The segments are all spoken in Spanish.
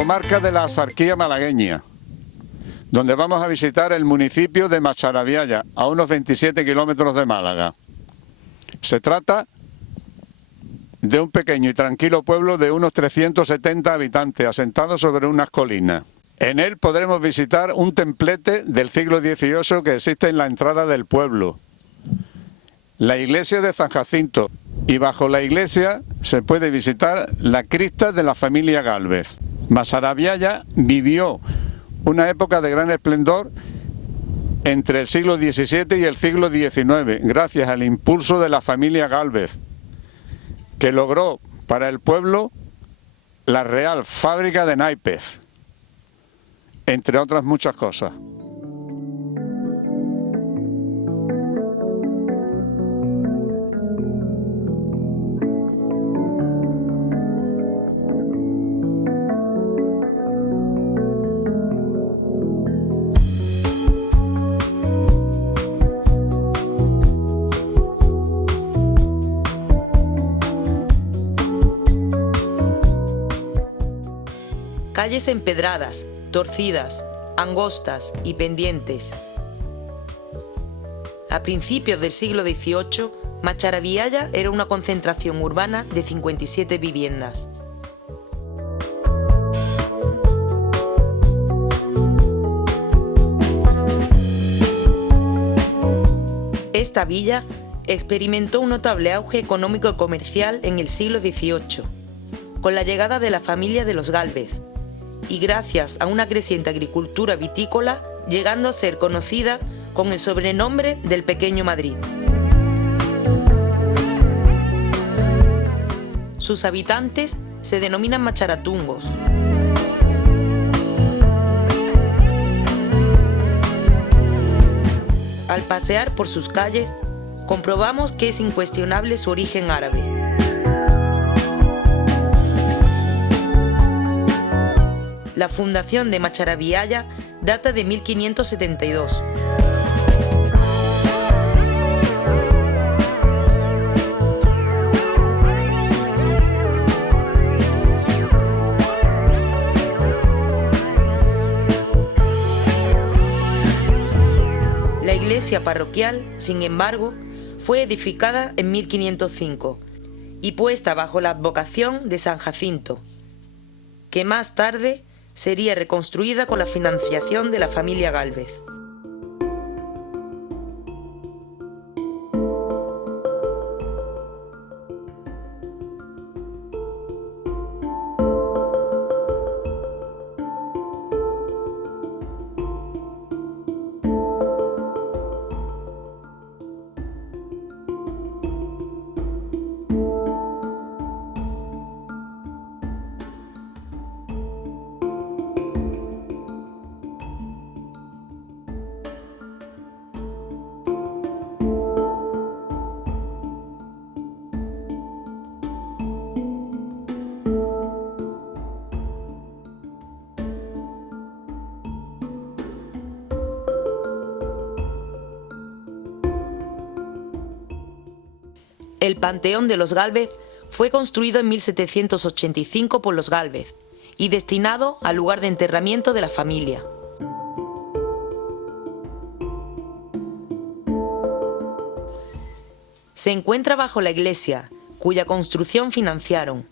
comarca de la Axarquía malagueña, donde vamos a visitar el municipio de Macharabiaya, a unos 27 kilómetros de Málaga. Se trata de un pequeño y tranquilo pueblo de unos 370 habitantes, asentado sobre unas colinas. En él podremos visitar un templete del siglo XVIII que existe en la entrada del pueblo, la iglesia de San Jacinto, y bajo la iglesia se puede visitar la cripta de la familia Gálvez. Macharabiaya vivió una época de gran esplendor entre el siglo XVII y el siglo XIX, gracias al impulso de la familia Gálvez, que logró para el pueblo la Real Fábrica de Naipes, entre otras muchas cosas. Calles empedradas, torcidas, angostas y pendientes. A principios del siglo XVIII, Macharabiaya era una concentración urbana de 57 viviendas. Esta villa experimentó un notable auge económico y comercial en el siglo XVIII, con la llegada de la familia de los Gálvez, y gracias a una creciente agricultura vitícola, llegando a ser conocida con el sobrenombre del Pequeño Madrid. Sus habitantes se denominan macharatungos. Al pasear por sus calles, comprobamos que es incuestionable su origen árabe. La fundación de Macharabiaya data de 1572. La iglesia parroquial, sin embargo, fue edificada en 1505 y puesta bajo la advocación de San Jacinto, que más tarde sería reconstruida con la financiación de la familia Gálvez. El Panteón de los Gálvez fue construido en 1785 por los Gálvez y destinado al lugar de enterramiento de la familia. Se encuentra bajo la iglesia, cuya construcción financiaron.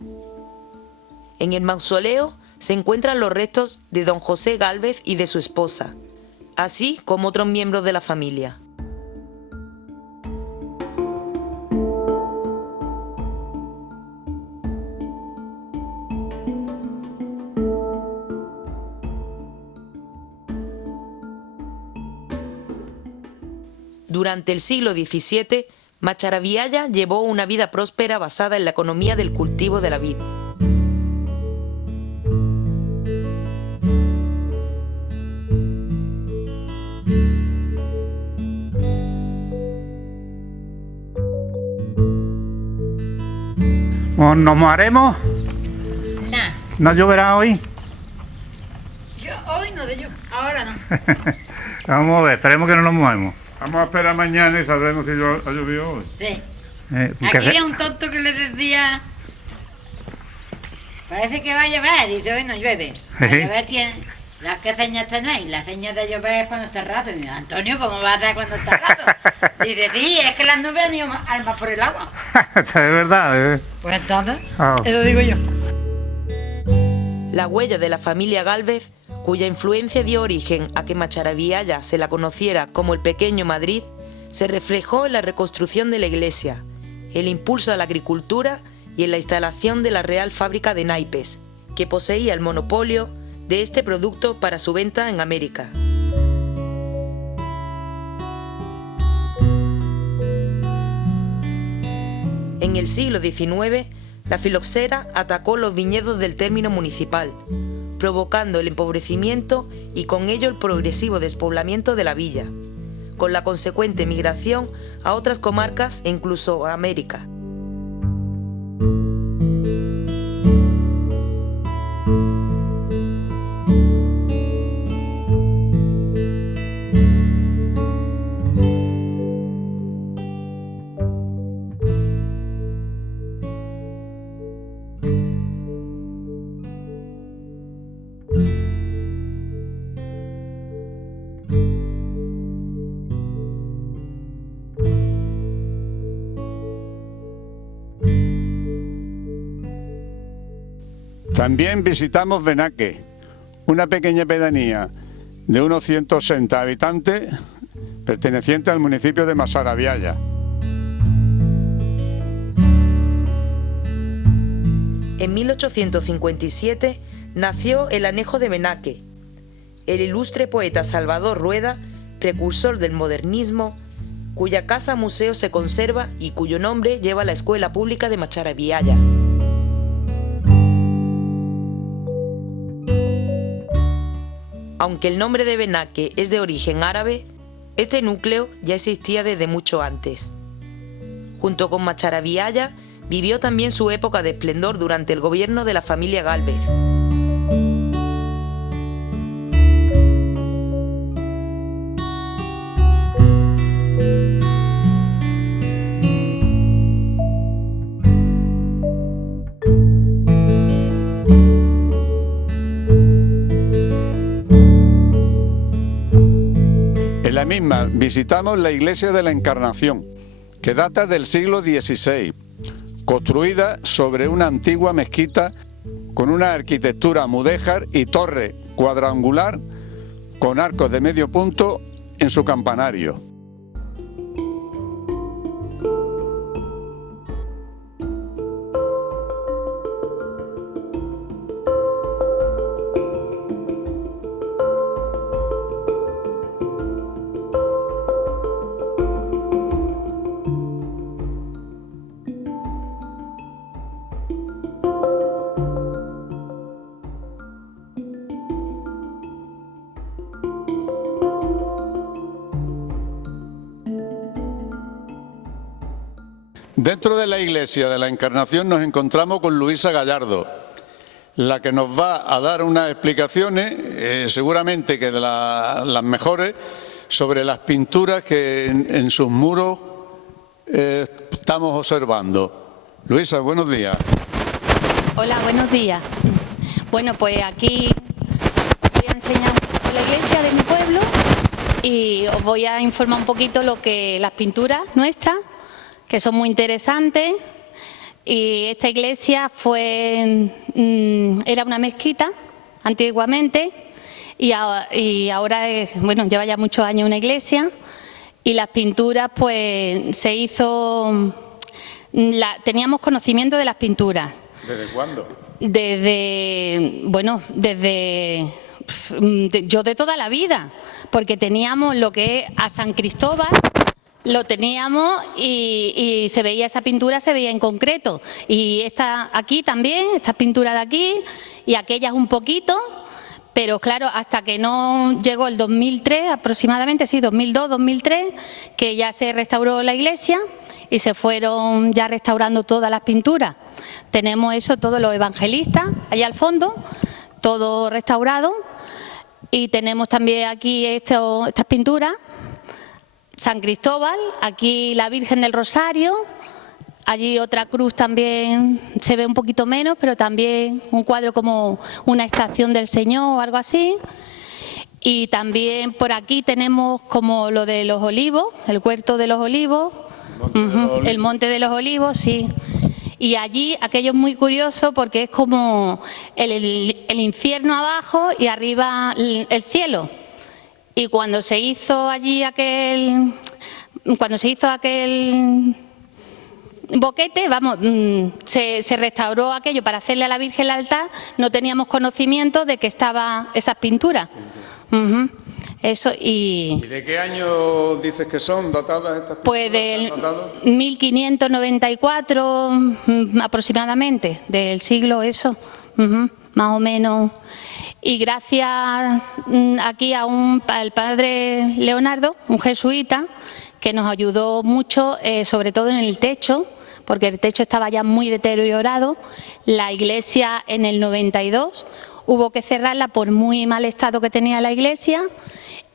En el mausoleo se encuentran los restos de don José Gálvez y de su esposa, así como otros miembros de la familia. Durante el siglo XVII, Macharabiaya llevó una vida próspera basada en la economía del cultivo de la vid. ¿Nos mojaremos? Nah, ¿No lloverá hoy? hoy no de yo, ahora no. Vamos a ver, esperemos que no nos mojemos. Vamos a esperar mañana y sabremos si ha llovido hoy. Sí. Porque Aquí hay un tonto que le decía Parece que va a llover, dice, hoy no llueve. Va a llover tiene... ¿Las qué señas tenéis? Las señas de llover es cuando está rato. Y dice, Antonio, ¿cómo va a hacer cuando está rato? Dice, sí, es que las nubes han ido al más por el agua. Es verdad, ¿eh? Pues entonces, Ah. eso digo yo. La huella de la familia Gálvez, cuya influencia dio origen a que Macharabiaya se la conociera como el Pequeño Madrid, se reflejó en la reconstrucción de la iglesia, el impulso a la agricultura y en la instalación de la Real Fábrica de Naipes, que poseía el monopolio de este producto para su venta en América. En el siglo XIX, la filoxera atacó los viñedos del término municipal, provocando el empobrecimiento y con ello el progresivo despoblamiento de la villa, con la consecuente migración a otras comarcas e incluso a América. También visitamos Benaque, una pequeña pedanía de unos 160 habitantes perteneciente al municipio de Masarabiaya. En 1857 nació el anejo de Benaque. El ilustre poeta Salvador Rueda, precursor del modernismo, cuya casa museo se conserva y cuyo nombre lleva la escuela pública de Macharabiaya. Aunque el nombre de Benaque es de origen árabe, este núcleo ya existía desde mucho antes. Junto con Macharabiaya, vivió también su época de esplendor durante el gobierno de la familia Gálvez. En la misma visitamos la iglesia de la Encarnación, que data del siglo XVI, construida sobre una antigua mezquita con una arquitectura mudéjar y torre cuadrangular con arcos de medio punto en su campanario. Dentro de la iglesia de la Encarnación nos encontramos con Luisa Gallardo, la que nos va a dar unas explicaciones, seguramente que de las mejores, sobre las pinturas que en sus muros estamos observando. Luisa, buenos días. Hola, buenos días. Bueno, pues aquí voy a enseñar un poco la iglesia de mi pueblo y os voy a informar un poquito lo que las pinturas nuestras, que son muy interesantes. Y esta iglesia era una mezquita antiguamente y ahora bueno, lleva ya muchos años una iglesia, y las pinturas pues se hizo, teníamos conocimiento de las pinturas. ¿Desde cuándo? Yo de toda la vida, porque teníamos lo que es a San Cristóbal, lo teníamos y se veía esa pintura, se veía en concreto. Y esta aquí también, esta pintura de aquí y aquellas un poquito, pero claro, hasta que no llegó el 2003 aproximadamente, sí, 2002, 2003, que ya se restauró la iglesia y se fueron ya restaurando todas las pinturas. Tenemos eso, todos los evangelistas, allá al fondo, todo restaurado. Y tenemos también aquí estas pinturas. San Cristóbal, aquí la Virgen del Rosario, Allí otra cruz también se ve un poquito menos, pero también un cuadro como una estación del Señor o algo así. Y también por aquí tenemos como lo de los olivos, el huerto de los olivos, el monte de los olivos, sí. Y allí aquello es muy curioso porque es como el infierno abajo y arriba el cielo. Y cuando se hizo allí aquel boquete, vamos, se restauró aquello para hacerle a la Virgen el altar, no teníamos conocimiento de que estaba esas pinturas. Eso ¿Y de qué año dices que son datadas estas pinturas? Pues del 1594 aproximadamente, del siglo eso, más o menos. Y gracias aquí al padre Leonardo, un jesuita, que nos ayudó mucho, sobre todo en el techo, porque el techo estaba ya muy deteriorado. La iglesia en el 92 hubo que cerrarla por muy mal estado que tenía la iglesia,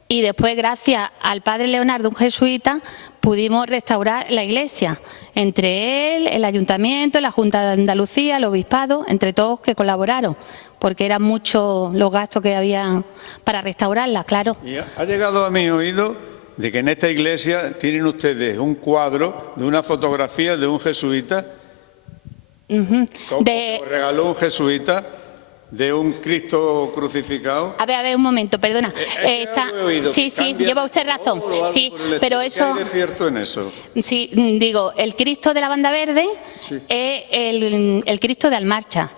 y después, gracias al padre Leonardo, un jesuita, pudimos restaurar la iglesia. Entre él, el ayuntamiento, la Junta de Andalucía, el obispado, entre todos que colaboraron, porque eran muchos los gastos que había para restaurarla, claro. Y ha llegado a mi oído de que en esta iglesia tienen ustedes un cuadro de una fotografía de un jesuita, que regaló un jesuita, de un Cristo crucificado. A ver, un momento, perdona. Sí, lleva usted razón. Sí, pero eso... ¿Qué hay de cierto en eso? Sí, digo, el Cristo de la banda verde es el Cristo de Almarcha.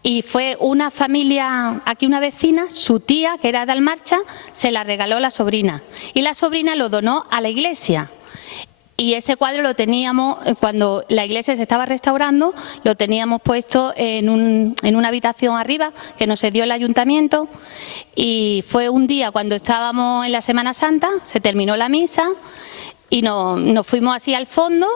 Y fue una familia, aquí una vecina, su tía, que era de Almarcha, se la regaló la sobrina. Y la sobrina lo donó a la iglesia. Y ese cuadro lo teníamos, cuando la iglesia se estaba restaurando, lo teníamos puesto en una habitación arriba, que nos cedió el ayuntamiento. Y fue un día cuando estábamos en la Semana Santa, se terminó la misa y nos fuimos así al fondo.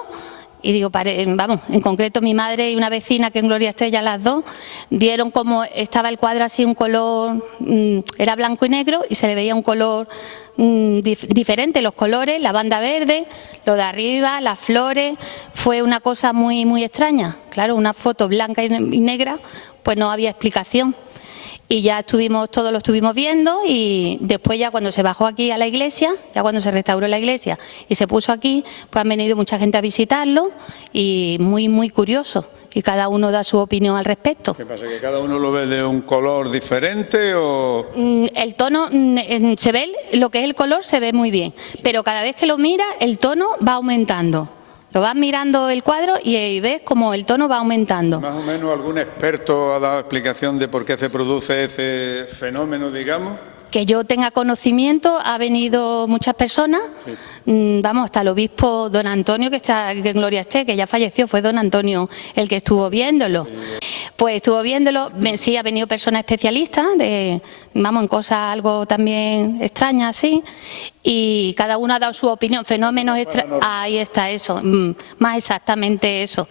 Y digo, vamos, en concreto mi madre y una vecina, que en gloria esté ya las dos, vieron cómo estaba el cuadro así, un color, era blanco y negro, y se le veía un color diferente, los colores, la banda verde, lo de arriba, las flores. Fue una cosa muy, muy extraña. Claro, una foto blanca y negra, pues no había explicación. Y ya todos lo estuvimos viendo, y después ya cuando se bajó aquí a la iglesia, ya cuando se restauró la iglesia y se puso aquí, pues han venido mucha gente a visitarlo, y muy, muy curioso. Y cada uno da su opinión al respecto. ¿Qué pasa? ¿Que cada uno lo ve de un color diferente o...? El tono, se ve, lo que es el color se ve muy bien, pero cada vez que lo mira el tono va aumentando. Lo vas mirando el cuadro y ves como el tono va aumentando. ¿Más o menos algún experto ha dado explicación de por qué se produce ese fenómeno, digamos? Que yo tenga conocimiento, ha venido muchas personas, vamos, hasta el obispo don Antonio, que en gloria esté, que ya falleció, fue don Antonio el que estuvo viéndolo. Pues estuvo viéndolo, sí, ha venido personas especialistas, vamos, en cosas algo también extrañas así, y cada uno ha dado su opinión, fenómenos extraños, ahí está eso, más exactamente eso.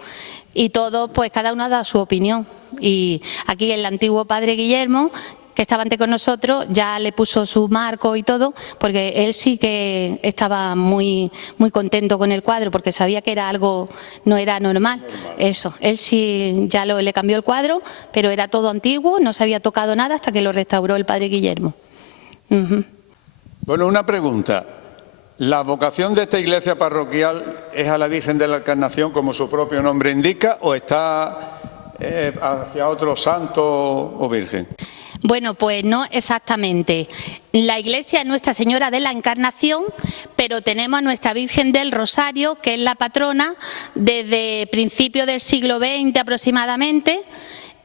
Y todo, pues cada uno ha dado su opinión. Y aquí el antiguo padre Guillermo, que estaba antes con nosotros, ya le puso su marco y todo, porque él sí que estaba muy, muy contento con el cuadro, porque sabía que era algo, no era normal. Eso, él sí ya le cambió el cuadro, pero era todo antiguo, no se había tocado nada hasta que lo restauró el padre Guillermo. Bueno, una pregunta. ¿La vocación de esta iglesia parroquial es a la Virgen de la Encarnación, como su propio nombre indica, o está hacia otro santo o virgen? Bueno, pues no exactamente. La iglesia es Nuestra Señora de la Encarnación, pero tenemos a Nuestra Virgen del Rosario, que es la patrona desde principios del siglo XX aproximadamente.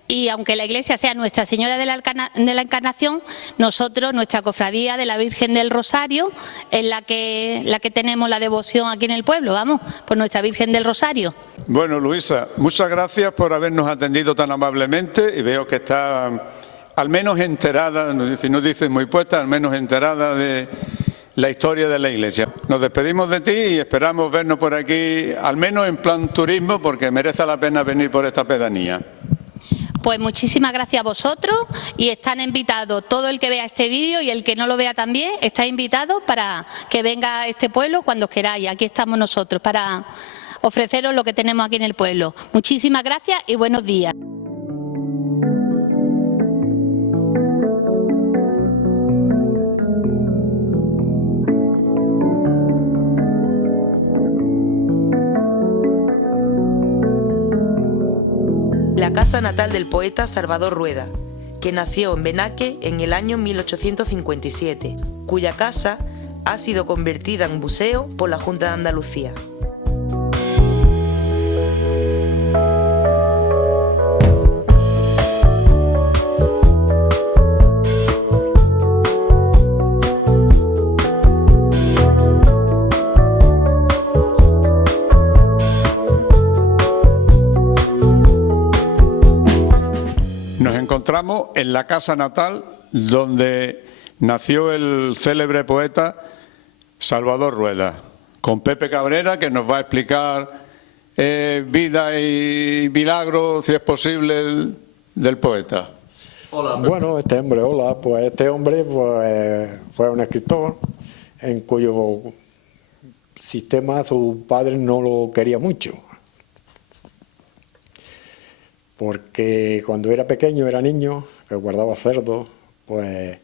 Y aunque la iglesia sea Nuestra Señora de la Encarnación, nosotros, nuestra cofradía de la Virgen del Rosario, es la que tenemos la devoción aquí en el pueblo, vamos, por Nuestra Virgen del Rosario. Bueno, Luisa, muchas gracias por habernos atendido tan amablemente, y veo que está al menos enterada, si no dices muy puesta, al menos enterada de la historia de la iglesia. Nos despedimos de ti y esperamos vernos por aquí, al menos en plan turismo, porque merece la pena venir por esta pedanía. Pues muchísimas gracias a vosotros, y están invitados todo el que vea este vídeo, y el que no lo vea también, está invitado para que venga a este pueblo cuando queráis. Aquí estamos nosotros para ofreceros lo que tenemos aquí en el pueblo. Muchísimas gracias y buenos días. La casa natal del poeta Salvador Rueda, que nació en Benaque en el año 1857, cuya casa ha sido convertida en museo por la Junta de Andalucía. Nos encontramos en la casa natal donde nació el célebre poeta Salvador Rueda, con Pepe Cabrera, que nos va a explicar vida y milagros, si es posible, del poeta. Hola, Pepe. Bueno, este hombre fue un escritor en cuyo sistema su padre no lo quería mucho. Porque cuando era pequeño, era niño, que guardaba cerdos, pues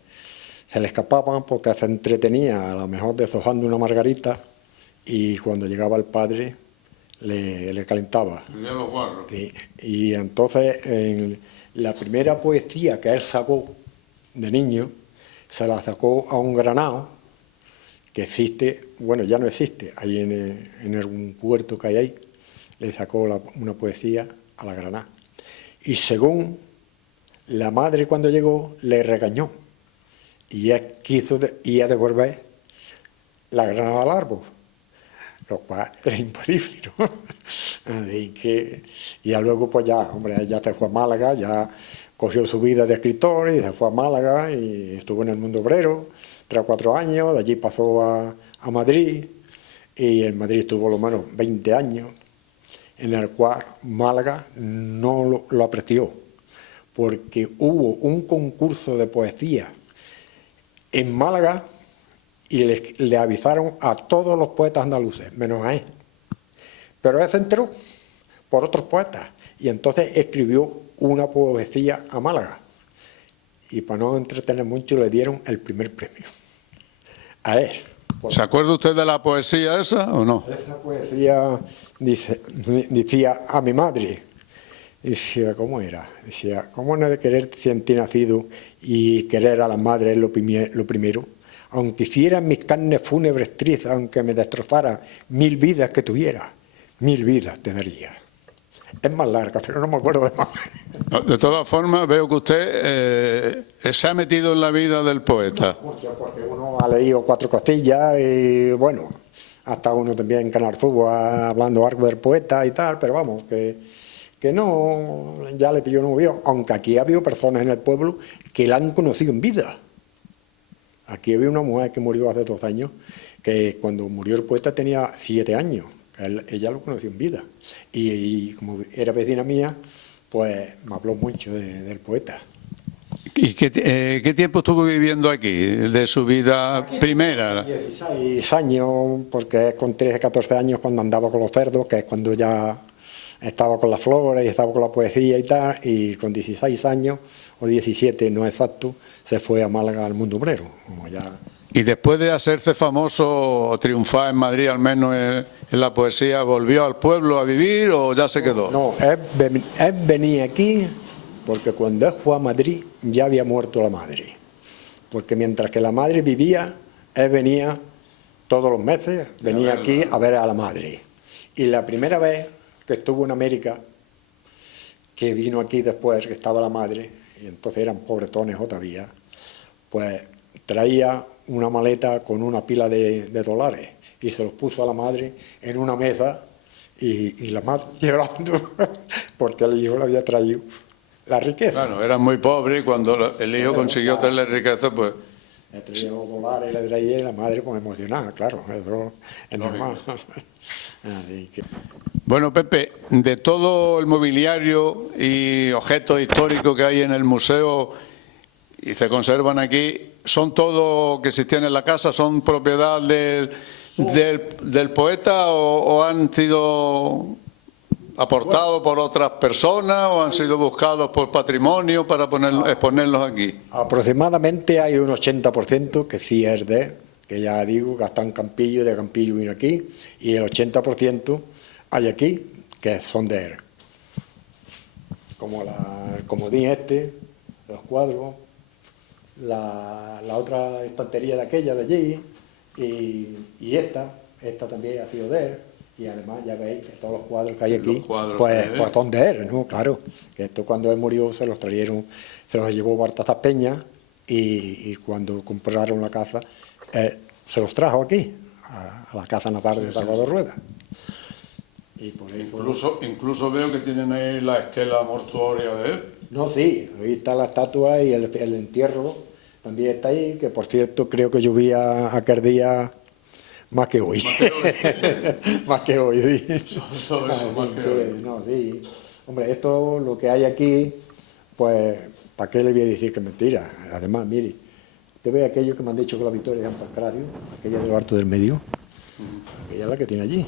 se le escapaban porque se entretenía a lo mejor deshojando una margarita y cuando llegaba el padre le calentaba. Y entonces en la primera poesía que él sacó de niño, se la sacó a un granado que existe, bueno, ya no existe, ahí en un puerto que hay ahí, le sacó una poesía a la granada. Y según la madre cuando llegó, le regañó. Y él quiso ir a devolver la granada al árbol, lo cual era imposible, ¿no? Así que, y ya luego pues ya se fue a Málaga, ya cogió su vida de escritor y se fue a Málaga y estuvo en el mundo obrero 3 o 4 años, de allí pasó a Madrid y en Madrid estuvo lo menos 20 años, en el cual Málaga no lo apreció, porque hubo un concurso de poesía en Málaga y le avisaron a todos los poetas andaluces, menos a él. Pero él se enteró por otros poetas y entonces escribió una poesía a Málaga. Y para no entretener mucho le dieron el primer premio a él. ¿Se acuerda usted de la poesía esa o no? Esa poesía decía a mi madre, decía, ¿cómo era? Decía, ¿cómo no he de quererte si en ti nacido y querer a la madre es lo primero? Aunque hicieran mis carnes fúnebres trizas, aunque me destrozara 1000 vidas que tuviera, 1000 vidas te daría. Es más larga, pero no me acuerdo de más. De todas formas, veo que usted se ha metido en la vida del poeta. Mucho, porque uno ha leído 4 costillas y bueno, hasta uno también en Canal Fútbol hablando algo del poeta y tal, pero vamos, que no, ya le pilló novio, aunque aquí ha habido personas en el pueblo que la han conocido en vida. Aquí había una mujer que murió hace 2 años, que cuando murió el poeta tenía 7 años. Ella lo conoció en vida y como era vecina mía, pues me habló mucho del poeta. ¿Y qué tiempo estuvo viviendo aquí, de su vida primera? 16 años, porque es con 13, 14 años cuando andaba con los cerdos, que es cuando ya estaba con las flores y estaba con la poesía y tal, y con 16 años, o 17, no exacto, se fue a Málaga al mundo obrero. Como ya... Y después de hacerse famoso, triunfar en Madrid, al menos en la poesía, ¿volvió al pueblo a vivir o ya se quedó? No, él venía aquí porque cuando él fue a Madrid ya había muerto la madre. Porque mientras que la madre vivía, él venía todos los meses, venía aquí a ver a la madre. Y la primera vez que estuvo en América, que vino aquí después, que estaba la madre, y entonces eran pobretones todavía, pues traía una maleta con una pila de dólares y se los puso a la madre en una mesa y la madre llorando porque el hijo le había traído la riqueza. Claro, eran muy pobres y cuando el hijo consiguió tener riqueza, pues... Le traía los dólares, le traía y la madre pues emocionada, claro, eso es normal. Así que... Bueno, Pepe, de todo el mobiliario y objetos históricos que hay en el museo y se conservan aquí, ¿son todos que existían en la casa? ¿Son propiedad de del poeta o han sido aportados por otras personas o han sido buscados por patrimonio para exponerlos aquí? Aproximadamente hay un 80% que sí es de él, que ya digo que está en Campillo, de Campillo vino aquí, y el 80% hay aquí que son de él. Como el comodín los cuadros, la otra estantería de aquella de allí, y esta también ha sido de él. Y además ya veis que todos los cuadros que hay aquí pues son de él, ¿no? Claro, que esto cuando él murió se los trajeron, se los llevó Baltasar Peña y cuando compraron la casa se los trajo aquí, a la casa natal de Salvador Rueda. Y por eso... incluso veo que tienen ahí la esquela mortuoria de él. No, sí, ahí está la estatua y el entierro también está ahí, que por cierto creo que llovía aquel día... Más que hoy. Más que hoy, sí. Todo eso, más que hoy. No, sí. Hombre, esto, lo que hay aquí, pues, ¿para qué le voy a decir que es mentira? Además, mire, usted ve aquello que me han dicho que la Victoria es un Pancracio, aquella del Alto del Medio, aquella es la que tiene allí.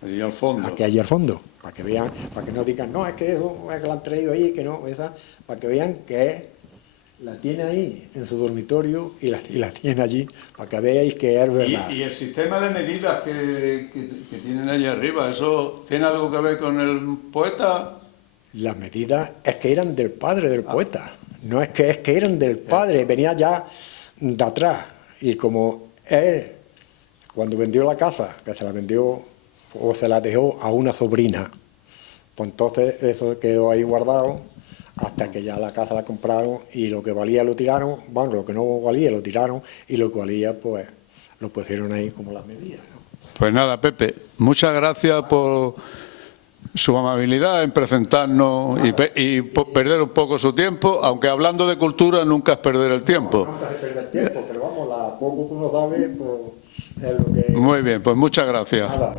Allí al fondo. Aquí allí al fondo, para que vean, para que no digan, no, es que eso es que la han traído ahí, que no, esa, para que vean que la tiene ahí en su dormitorio y la tiene allí, para que veáis que es verdad. ¿Y el sistema de medidas que tienen allí arriba, eso tiene algo que ver con el poeta? Las medidas es que eran del padre del poeta, no es que eran del padre, venía ya de atrás. Y como él, cuando vendió la casa, que se la vendió o se la dejó a una sobrina, pues entonces eso quedó ahí guardado hasta que ya la casa la compraron y lo que valía lo tiraron, bueno, lo que no valía lo tiraron y lo que valía pues lo pusieron ahí como las medidas, ¿no? Pues nada, Pepe, muchas gracias por su amabilidad en presentarnos y perder un poco su tiempo, aunque hablando de cultura nunca es perder el tiempo. No, nunca es perder tiempo, pero vamos, la poco que uno sabe pues, es lo que... Muy bien, pues muchas gracias. Nada.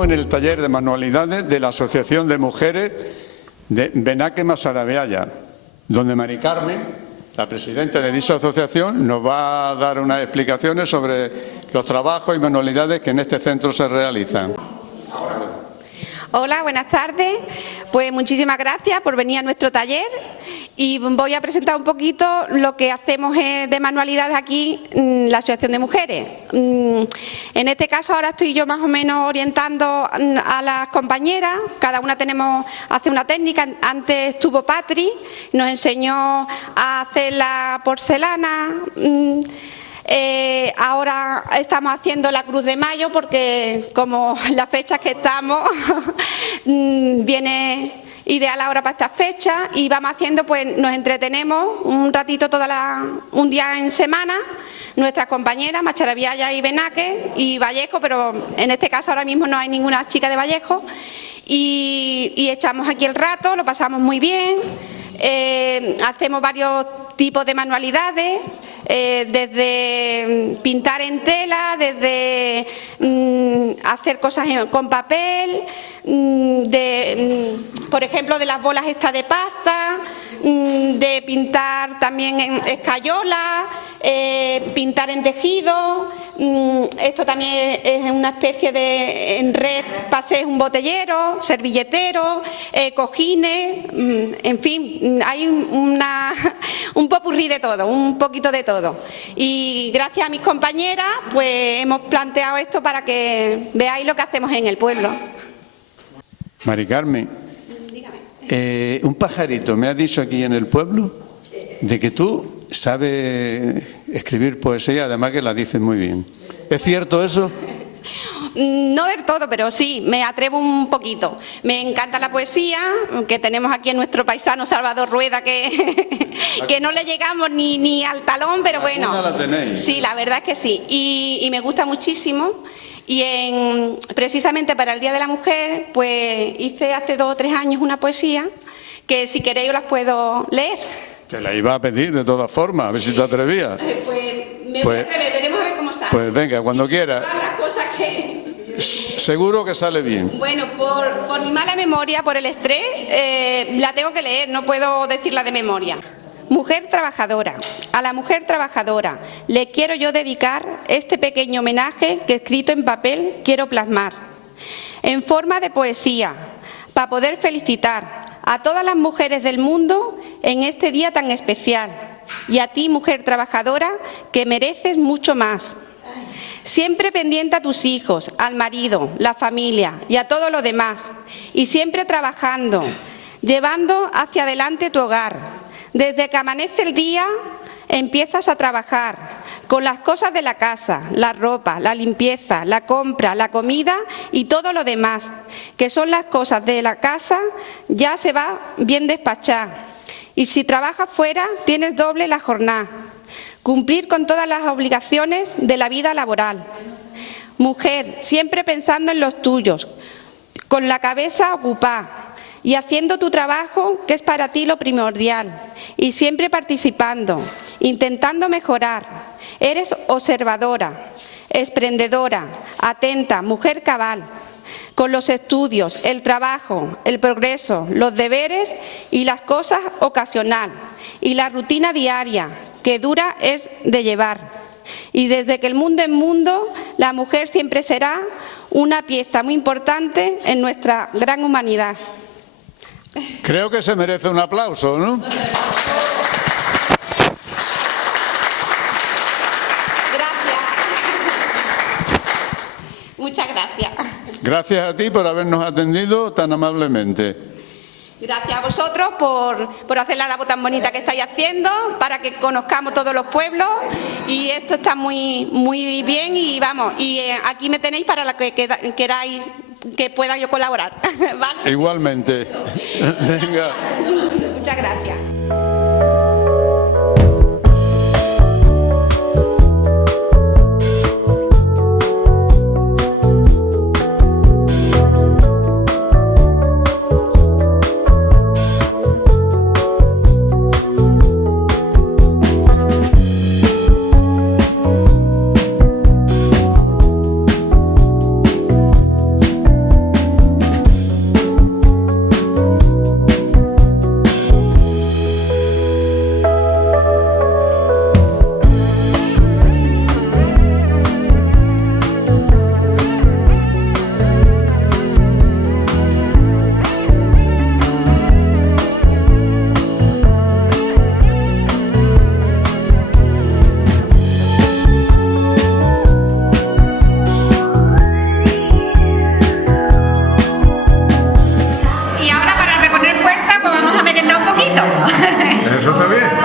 En el taller de manualidades de la Asociación de Mujeres de Benaque Masarabiaya, donde Mari Carmen, la presidenta de dicha asociación, nos va a dar unas explicaciones sobre los trabajos y manualidades que en este centro se realizan. Hola, buenas tardes. Pues muchísimas gracias por venir a nuestro taller y voy a presentar un poquito lo que hacemos de manualidades aquí en la Asociación de Mujeres. En este caso ahora estoy yo más o menos orientando a las compañeras, cada una hace una técnica. Antes estuvo Patri, nos enseñó a hacer la porcelana. Ahora estamos haciendo la Cruz de Mayo porque como las fechas que estamos viene ideal ahora para esta fecha y vamos haciendo, pues nos entretenemos un ratito un día en semana, nuestras compañeras Masarabiaya y Benaque y Vallejo, pero en este caso ahora mismo no hay ninguna chica de Vallejo y echamos aquí el rato, lo pasamos muy bien, hacemos varios tipos de manualidades, desde pintar en tela, desde hacer cosas con papel, por ejemplo, de las bolas estas de pasta, de pintar también en escayola, pintar en tejido. Esto también es una especie de en red, pasé un botellero, servilletero, cojines, en fin, hay un popurrí de todo, un poquito de todo. Y gracias a mis compañeras, pues hemos planteado esto para que veáis lo que hacemos en el pueblo. Mari Carmen, un pajarito me ha dicho aquí en el pueblo de que tú sabes escribir poesía, además que la dices muy bien. ¿Es cierto eso? No del todo, pero sí, me atrevo un poquito. Me encanta la poesía, que tenemos aquí en nuestro paisano Salvador Rueda, que no le llegamos ni al talón, pero bueno. La tenéis. Sí, la verdad es que sí. Y me gusta muchísimo. Y precisamente para el Día de la Mujer, pues hice hace 2 o 3 años una poesía, que si queréis os las puedo leer. Te la iba a pedir de todas formas, a ver si te atrevías. Pues veremos a ver cómo sale. Pues venga, cuando quieras. Todas las cosas que... Seguro que sale bien. Bueno, por mi mala memoria, por el estrés, la tengo que leer, no puedo decirla de memoria. Mujer trabajadora. A la mujer trabajadora le quiero yo dedicar este pequeño homenaje que escrito en papel quiero plasmar. En forma de poesía, para poder felicitar a todas las mujeres del mundo en este día tan especial. Y a ti, mujer trabajadora, que mereces mucho más. Siempre pendiente a tus hijos, al marido, la familia y a todo lo demás. Y siempre trabajando, llevando hacia adelante tu hogar. Desde que amanece el día, empiezas a trabajar con las cosas de la casa, la ropa, la limpieza, la compra, la comida y todo lo demás, que son las cosas de la casa, ya se va bien despachar. Y si trabajas fuera, tienes doble la jornada. Cumplir con todas las obligaciones de la vida laboral. Mujer, siempre pensando en los tuyos, con la cabeza ocupada y haciendo tu trabajo, que es para ti lo primordial, y siempre participando, intentando mejorar. Eres observadora, emprendedora, atenta, mujer cabal, con los estudios, el trabajo, el progreso, los deberes y las cosas ocasional, y la rutina diaria, que dura es de llevar. Y desde que el mundo es mundo, la mujer siempre será una pieza muy importante en nuestra gran humanidad. Creo que se merece un aplauso, ¿no? Gracias. Muchas gracias. Gracias a ti por habernos atendido tan amablemente. Gracias a vosotros por hacer la labor tan bonita que estáis haciendo, para que conozcamos todos los pueblos, y esto está muy bien, y vamos, y aquí me tenéis para lo que queráis que pueda yo colaborar. ¿Vale? Igualmente. Venga. Muchas gracias. Eso está bien.